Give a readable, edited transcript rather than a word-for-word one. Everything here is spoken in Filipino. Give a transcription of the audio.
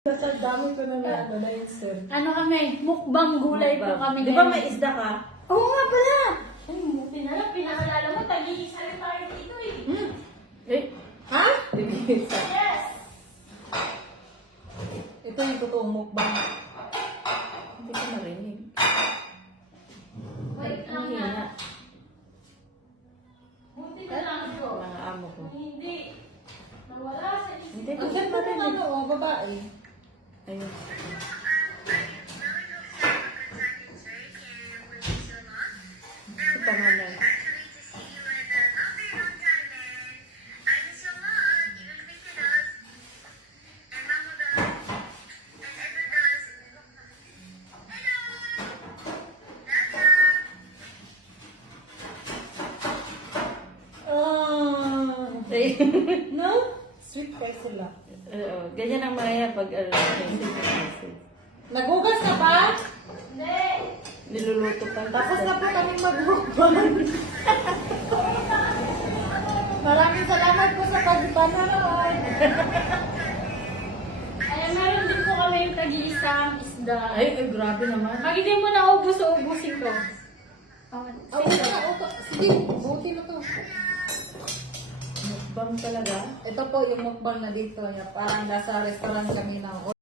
Sa dami ko na na-insert. Ano kami? Mukbang gulay po kami Di ba may isda ka? Oo nga pala! Ay, buti na lang. Pinakalala mo, tag-iisa rin tayo dito eh. Eh? Ha? Tigisa. Yes! Ito yung totoong mukbang. Hindi ko marinig. Wait lang Ang na. hina. Buti na lang bro. Mga amo ko. Hindi. Nawala sa isip. Hindi ko Ang ganda ng ano, oh, babae. Ayun. Ito pangalan. No? Sweet pa sila. Ganyan ang mga yan pag sensitive. Nagugas ka ba? Hindi. Niluluto pa. Tapos na po kami mag-mukbang. Maraming salamat po sa pagpanood. Ay, meron din po kami yung tag-iisang isda. Ay, grabe naman. Pag hindi mo naubos, uubusin ko. Sige, buti na to. Mukbang talaga. Ito po yung mukbang na dito. Parang nasa restaurant kami na